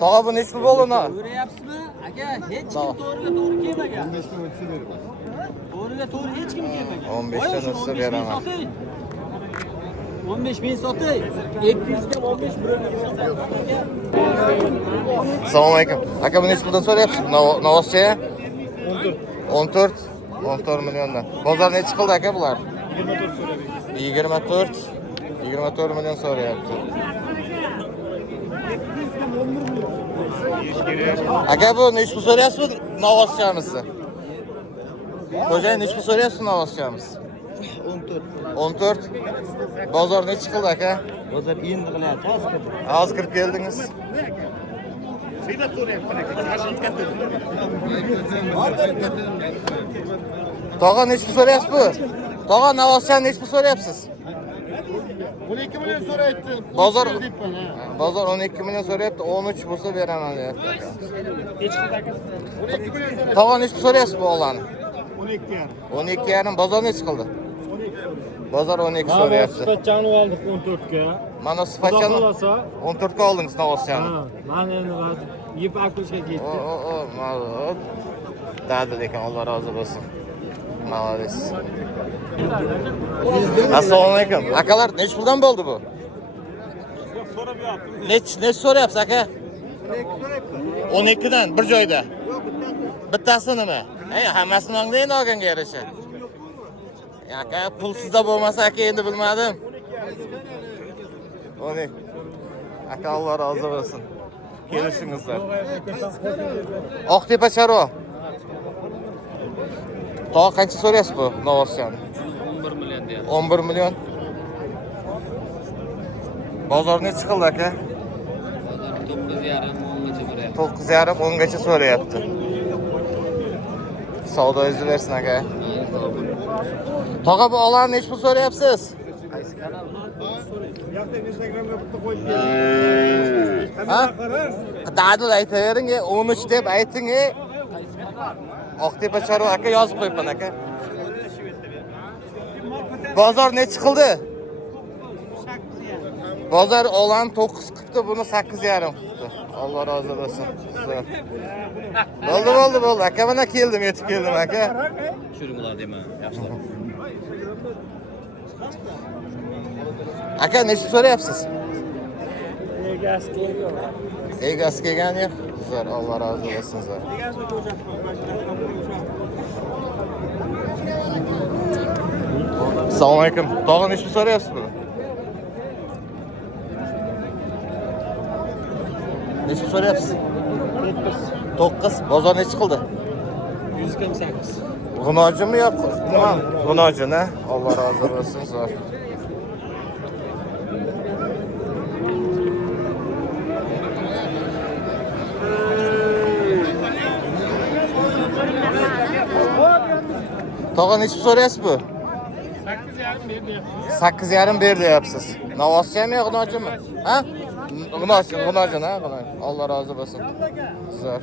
Tog'a bu nechta bo'ldi? Ko'ryapsizmi? Aka, hech kim to'g'riga to'g'ri kelmagan. 15 ta o'tsa berib. To'g'riga to'g'ri hech kim kelmagan. 15 ta o'tsa beraman. 15 ming sotay. 200 ga 15 birovga Assalomu alaykum. Aka bu nechta puldan so'rayapsiz? Novoscha? 14. 14 milliondan. Bozor necha qildi aka bular? 24. 24 million so'rayapti. Aka bu nechta pul so'rayapsiz? Novoschamizmi? Xo'jayin nechta pul so'rayapsiz Novoschamiz? 14. Bozor necha qildi aka? Bozor endi qilyapti, hozir. Hozir kirib keldingiz. Tog'a nechta pul so'rayapsiz bu? Tog'a Novoschani nechta pul so'rayapsiz? 12 million so'rayapti. Bozor 12 million so'rayapti, 13 bo'lsa beraman deyapti. 12 million so'rayapti. Tog'a nechta pul so'rayapsiz bu o'g'lani? 12 12 yarim. Bozor necha qildi? Bozor 12 so'rayapti. Sifatchani oldik 14 ga. Mana sifatchani 14 ga oldingiz Novoschani. Mana endi yeb akulishga ketdi. Ma'lum. Dadil ekan, Alloh rozi bo'lsin. Молодец. Assalomu alaykum. Akalar, nech puldan bo'ldi bu? Nech so'rayapsiz aka? 12 dan bir joyda. Bittasi nima? Hammasini mangda endi olganga yarasha. Aka, pulsizda bo'lmasa aka endi bilmadim. O'ni. Aka Alloh rozi bo'lsin. Kelishingizlar. Oqtepa Charo. Tog'a qancha so'rayapsiz bu Novoschani? 11 million deyapti. 11 million. Bozor necha qildi aka? Bozor 9,5 10 gacha beryapti. 9,5 10 gacha so'rayapti. Savdoyingizni bersin aka. Tog'a bu olani nech pul so'rayapsiz? Qaysi kanal? Yoqda Instagramga bitta qo'yib bering. Ha? Dadil aytavering, 13 deb ayting. Oqtepa Charo aka yozib qo'yibman aka. Bozor necha qildi? Bozor olan 9 qilibdi, buni 8,5 qilibdi. Alloh rozi bo'lsin. Bo'ldi. Aka mana keldim, yetib keldim aka. Tushiring ular deyman. Yaxshilab. Aka nechta so'rayapsiz? Egasi kelgan. Egasi kelgan yo'q. Zo'r, Alloh rozi bo'lsin zo'r. Assalomu alaykum. Tog'a nechta so'rayapsiz buni? Nechta so'rayapsiz? 9. Bozor necha qildi? 128. G'unojimi yo'q? Nima? G'unojini. Alloh rozi bo'lsin zo'r. Tog'a nechta so'rayapsiz bu? 8,5 ber deyapsiz. Novoschami yo'q, G'unojimi? Ha? G'unojini, ha? Alloh rozi bo'lsin. Zo'r.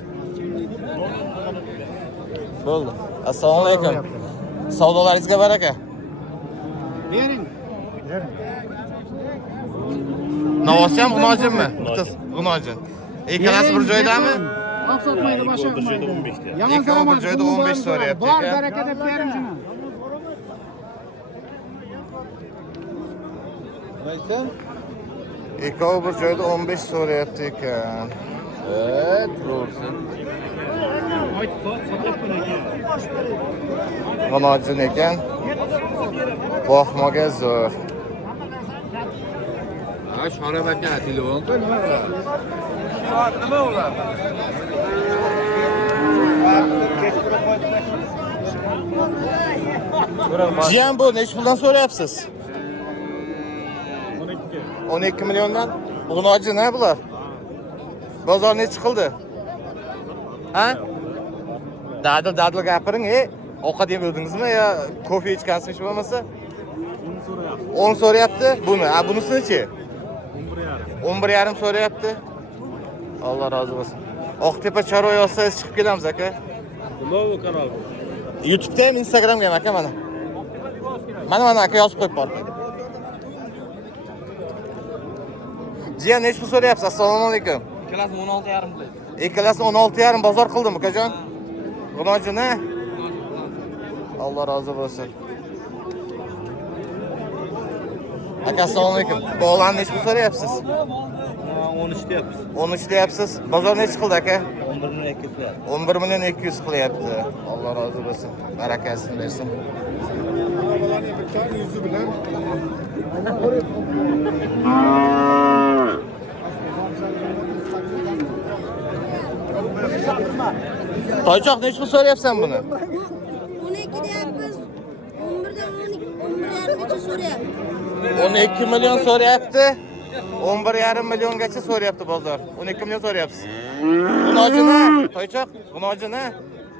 Bo'ldi. Assalomu alaykum. Savdolaringizga baraka. Bering. Novoschami, G'unojimi? G'unojin. Ikkalasi bir joydami? Oqsatmaydi, boshqa qilmaydi. Yomon Ikkovi bir joyda 15 so'rayapti Bor ekan. baraka deb bering shuni. Ikkovi bir joyda 15 so'rayapti ekan. To'g'ri. G'unojin ekan. Boqmaga zo'r. Shorab aka telefon qil. Nima ular? Jiyan bu nech puldan so'rayapsiz? 12 milliondan. G'unoji ne bular? Bozor nechi qildi? Ha? Dadil gapiring, ovqat yeb o'ldingizmi yo kofe ichgansizmi hech bo'lmasa? 10 so'rayapti. Buni, bunisi-chi? 11,5 so'rayapti. Alloh rozi bo'lsin. Oqtepa Charo yozsangiz chiqib kelamiz aka. Nima bu kanal? YouTube'da ham, Instagramga ham aka mana. Mana aka yozib qo'yib bor. Jiyan nech pul so'rayapsiz? Assalomu alaykum. İkkalasi 16,5 qilaydi. Ikkalasi 16,5 bozor qildimi, ukajon? G'unojini. Alloh rozi bo'lsin. Aka, assalomu alaykum. Bog'larni nechta so'rayapsiz? 13 deyapmiz. 13 deyapsiz. Bozor necha qildi aka? 11 million 200 qilyapti. 11 million 200 qilyapti. Alloh rozi bo'lsin. Barakasini bersin. Yüzü bilen. Toychoq nechta so'rayapsan buni? 12 deyapmiz. 11dan 11,5gacha so'rayapti. 12 million so'rayapti. 11,5 milliongacha so'rayapti bozor. 12 million so'rayapsiz. Gunojini, Toychoq, gunojini.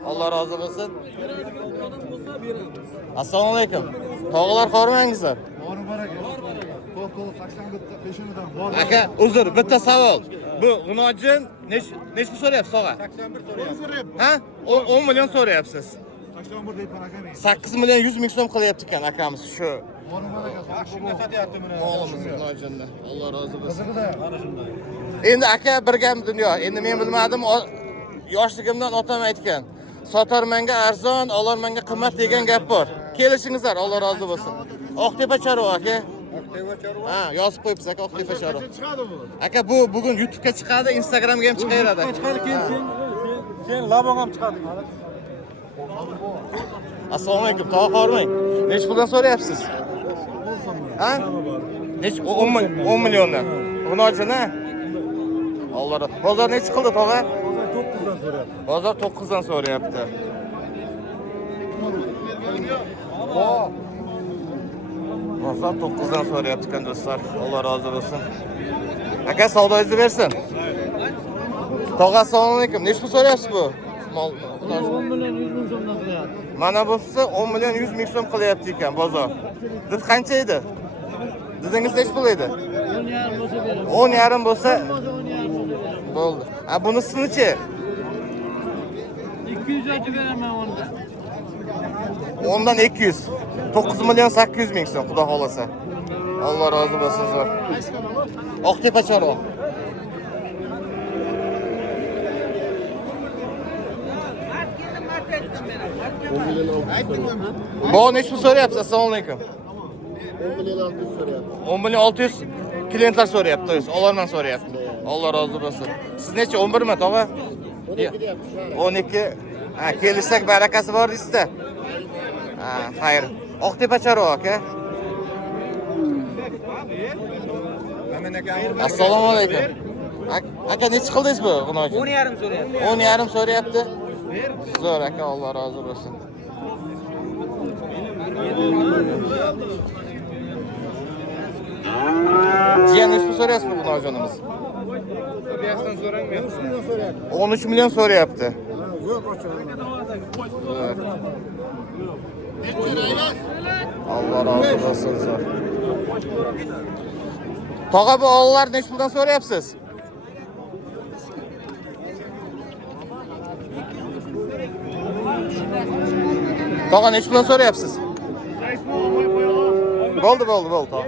Alloh rozi bo'lsin. Assalomu alaykum. Tog'lar qormangizlar. Doğru baraka. To'g'ri 80 bitta peshinidan bor. Aka, uzr, bitta savol. Bu gunojin nechta so'rayapsiz, tog'a? 81 so'rayapti. Ha? 10 million so'rayapsiz. 81 deyman aka men. 8 million 100 ming so'm qilyapti ekan akamiz shu. Doğru baraka. Yaxshini sotyapti buni. O'g'limiz gunojinni. Alloh rozi bo'lsin. Qizig'ida ana shunday. Endi aka bir gap dunyo. Endi men bilmadim, yoshligimdan otam aytgan. Sotar menga arzon, olar menga qimmat degan gap bor. Kelishingizlar, Alloh rozi bo'lsin. Oqtepa Charo aka. Oqtepa Chorva. Ha, yozib qo'yibsiz aka Oqtepa Charo. Qancha chiqadi bu? Aka bu bugun YouTube'ga chiqadi, Instagramga ham chiqaveradi. Chiqadi sen labon ham chiqadi. Assalomu alaykum, tog'a qormang. Nech puldan so'rayapsiz? Ha? Nech 10 milliondan. Gunojini? Alloh rozi. Bozor nech qildi tog'a? Bozor 9 dan so'rayapti. Bozor 9 dan so'rayapti. Bozor 9 dan so'rayapti ekan do'stlar. Alloh rozi bo'lsin. Aka, savdoyingizni bersin. Tog'a, assalomu alaykum. Nech pul so'rayapsiz bu? 10 million 100 ming so'mdan qilyapti. Mana bo'lsa 10 million 100 ming so'm qilyapti ekan bozor. Did qancha edi? Didingiz nech pul edi? 10,5 bo'lsa beraman. 10,5 bo'lsa 10,5 bo'lsa beraman. bo'ldi. Ha, bunisini-chi? 200 gacha beraman onda. Ondan 200. 9 million 800 ming so'm, xudo xolasa. Alloh rozi bo'lsin zo'r. Oqtepa Chorva. Bu nech pul so'rayapsiz? Assalomu alaykum. 10 million 600 so'rayapti. 10 million 600 klientlar so'rayapti, olarman so'rayapti. Alloh rozi bo'lsin. Siz necha 11 mi, tog'a? 12 deyapti. 12. Ha, kelishsak barakasi bor deysiz-da. Ha, xayr. Oqtepa Chorva aka. Assalomu alaykum. Aka necha qildingiz bu gunojini? 10,5 so'rayapti. 10,5 so'rayapti. Zo'r aka, Alloh rozi bo'lsin. Jiyan nechta so'rayapsiz bu gunojonimiz? Bu yoqdan so'rayapti. 13 million so'rayapti. 13 million so'rayapti. Zo'r ochadi. Zo'r. Alloh rozi bo'lsin zo'r. Tog'a, bu oğullar nech puldan so'rayapsiz? Tog'a, nech puldan so'rayapsiz? Bo'ldi, tog'a.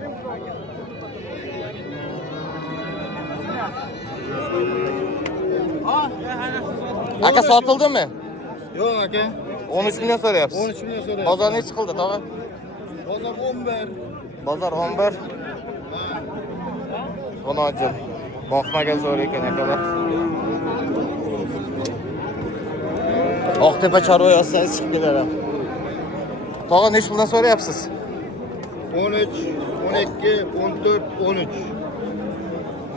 Aka, sotildimi? Yo'q aka. 13 million so'rayapsiz. 13 million so'rayapti. Bozor nech qildi, tog'a? Bozor 11. Bozor 11. Gunojin. Boqmaga zo'r ekan akalar. Oqtepa Chorva yozsangiz chiqib keladi. Tog'a, nech puldan so'rayapsiz? 13, 12, 14, 13.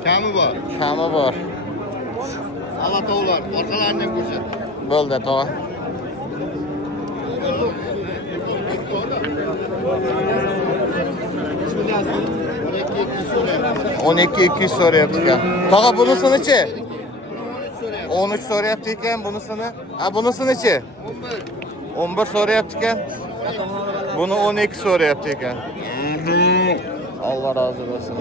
Kami bor. Kami bor. Alatovlar, orqalarini ham ko'rsat. Bo'ldi, tog'a. So'rayapti. 12,200 so'rayapti ekan. Tog'a, bunisini-chi? 13 so'rayapti ekan bunisini. Ha, bunisini-chi? 11 so'rayapti ekan. Buni 12 so'rayapti ekan. Alloh rozi bo'lsin.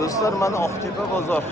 Do'stlar, mana Oqtepa bozor.